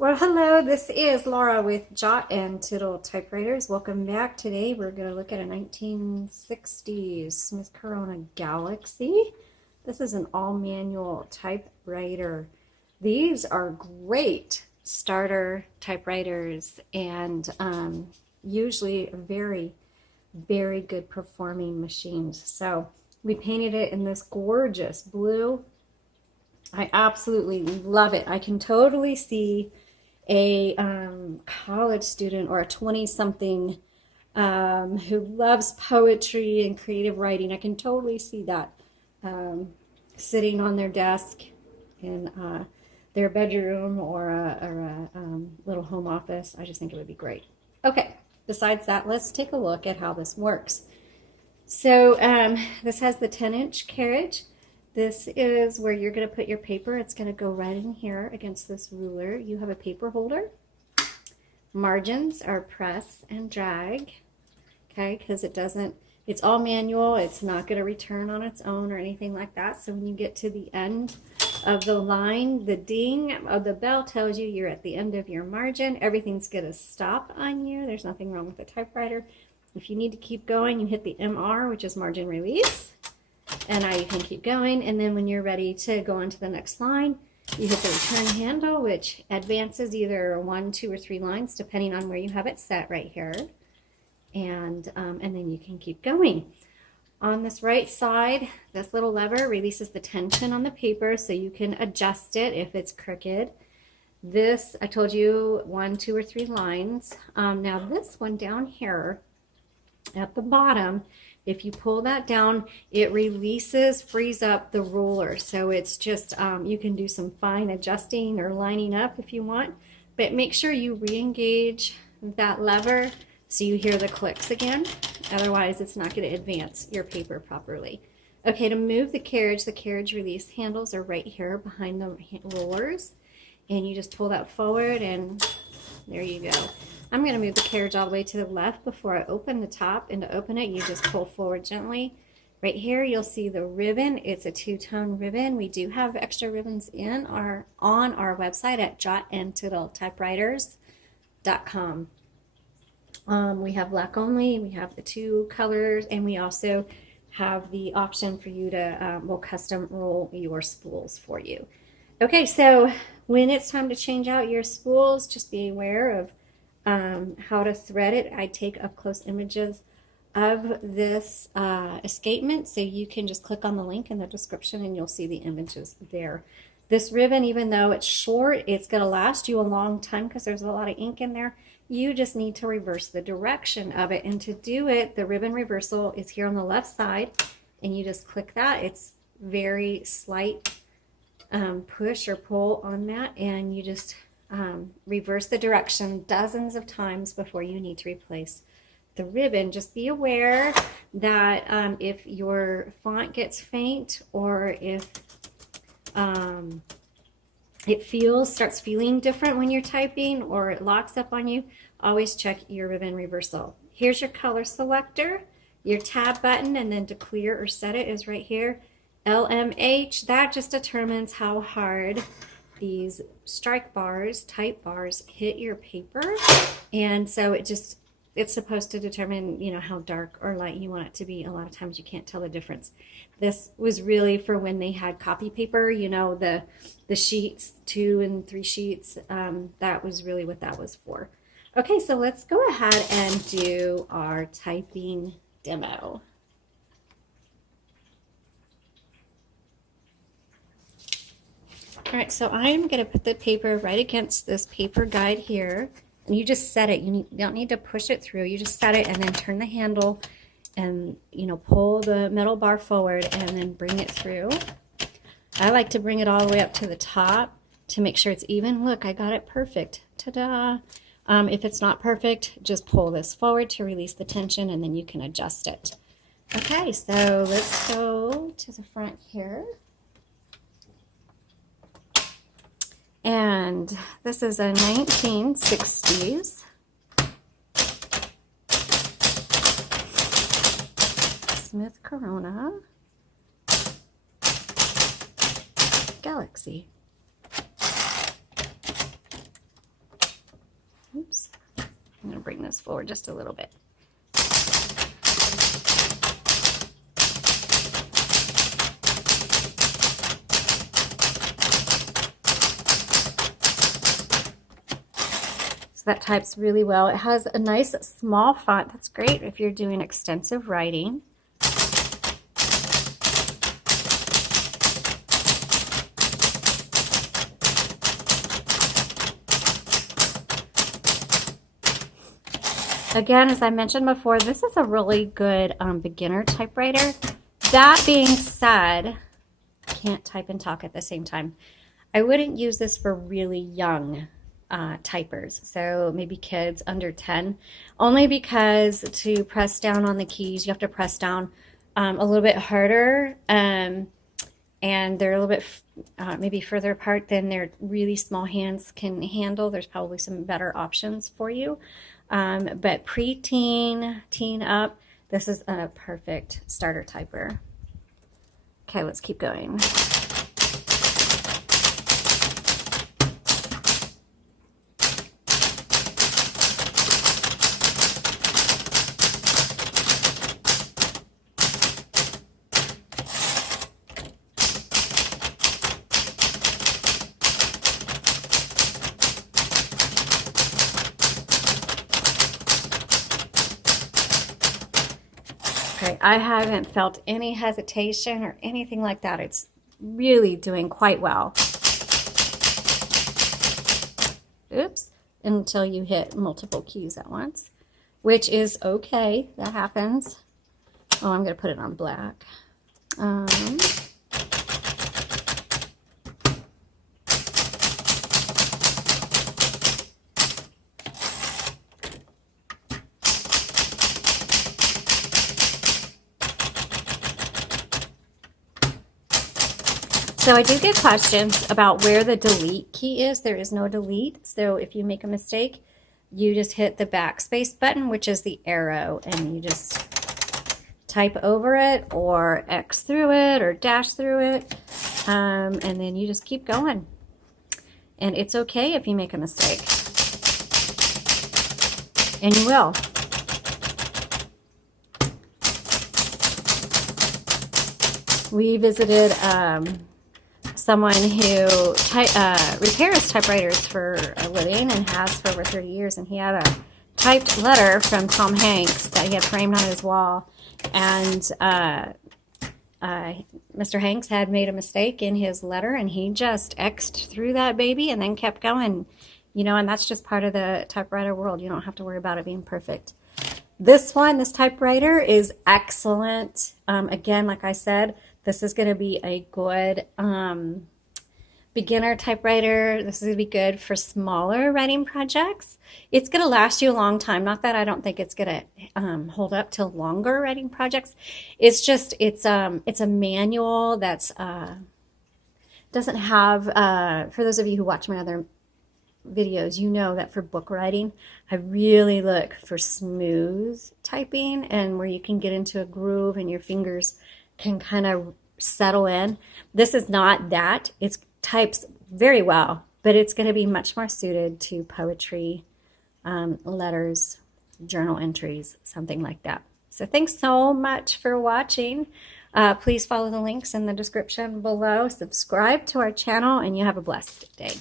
Well, hello, this is Laura with Jot and Tittle Typewriters. Welcome back. Today we're going to look at a 1960s Smith Corona Galaxie. This is an all-manual typewriter. These are great starter typewriters and usually very, very good performing machines. So we painted it in this gorgeous blue. I absolutely love it. I can totally see a college student or a 20-something who loves poetry and creative writing. I can totally see that sitting on their desk in their bedroom or a little home office. I just think it would be great. Okay, besides that, let's take a look at how this works. So this has the 10-inch carriage. This is where you're going to put your paper. It's going to go right in here against this ruler. You have a paper holder. Margins are press and drag, okay, because it's all manual. It's not going to return on its own or anything like that. So when you get to the end of the line, the ding of the bell tells you you're at the end of your margin. Everything's going to stop on you. There's nothing wrong with the typewriter. If you need to keep going, you hit the MR, which is margin release. And now you can keep going, and then when you're ready to go on to the next line, you hit the return handle, which advances either 1, 2, or 3 lines, depending on where you have it set right here. And then you can keep going. On this right side, this little lever releases the tension on the paper, so you can adjust it if it's crooked. This, I told you, 1, 2, or 3 lines. Now this one down here at the bottom, if you pull that down, it frees up the ruler. So it's just, you can do some fine adjusting or lining up if you want, but make sure you re-engage that lever so you hear the clicks again. Otherwise, it's not going to advance your paper properly. Okay, to move the carriage release handles are right here behind the rollers. And you just pull that forward and there you go. I'm going to move the carriage all the way to the left before I open the top, and to open it, you just pull forward gently. Right here, you'll see the ribbon. It's a 2-tone ribbon. We do have extra ribbons on our website at jotandtittletypewriters.com. We have black only, we have the 2 colors, and we also have the option for you to, we'll custom roll your spools for you. Okay, so when it's time to change out your spools, just be aware of how to thread it. I take up close images of this escapement, so you can just click on the link in the description and you'll see the images there. This ribbon, even though it's short, it's going to last you a long time because there's a lot of ink in there. You just need to reverse the direction of it, and to do it, the ribbon reversal is here on the left side, and you just click that. It's very slight push or pull on that, and you just reverse the direction dozens of times before you need to replace the ribbon. Just be aware that if your font gets faint, or if it starts feeling different when you're typing, or it locks up on you, always check your ribbon reversal. Here's your color selector, your tab button, and then to clear or set it is right here. LMH, that just determines how hard these strike bars, type bars, hit your paper, and so it's supposed to determine, how dark or light you want it to be. A lot of times you can't tell the difference. This was really for when they had copy paper, the sheets, 2 and 3 sheets. That was really what that was for. Okay, so let's go ahead and do our typing demo. All right, so I'm going to put the paper right against this paper guide here, and you just set it. You don't need to push it through. You just set it and then turn the handle and, pull the metal bar forward and then bring it through. I like to bring it all the way up to the top to make sure it's even. Look, I got it perfect. Ta-da! If it's not perfect, just pull this forward to release the tension, and then you can adjust it. Okay, so let's go to the front here. And this is a 1960s Smith Corona Galaxie. to bring this forward just a little bit. So that types really well. It has a nice small font. That's great if you're doing extensive writing. Again, as I mentioned before, this is a really good beginner typewriter. That being said, I can't type and talk at the same time. I wouldn't use this for really young typers, so maybe kids under 10, only because to press down on the keys, you have to press down a little bit harder, and they're a little bit maybe further apart than their really small hands can handle. There's probably some better options for you. But pre-teen, teen up, this is a perfect starter typer. Okay, let's keep going. Okay, I haven't felt any hesitation or anything like that. It's really doing quite well. Oops, until you hit multiple keys at once, which is okay. That happens. Oh, I'm going to put it on black. So I do get questions about where the delete key is. There is no delete. So if you make a mistake, you just hit the backspace button, which is the arrow, and you just type over it or X through it or dash through it. And then you just keep going. And it's okay if you make a mistake. And you will. We visited someone who repairs typewriters for a living and has for over 30 years, and he had a typed letter from Tom Hanks that he had framed on his wall, and Mr. Hanks had made a mistake in his letter, and he just X'd through that baby and then kept going, you know, and that's just part of the typewriter world. You don't have to worry about it being perfect. This typewriter is excellent. Again, like I said, this is going to be a good beginner typewriter. This is going to be good for smaller writing projects. It's going to last you a long time. Not that I don't think it's going to hold up to longer writing projects. It's just, it's a manual that's doesn't have, for those of you who watch my other videos, you know that for book writing, I really look for smooth typing and where you can get into a groove and your fingers can kind of settle in. This is not that. It types very well, but it's going to be much more suited to poetry, letters, journal entries, something like that. So thanks so much for watching. Please follow the links in the description below. Subscribe to our channel, and you have a blessed day.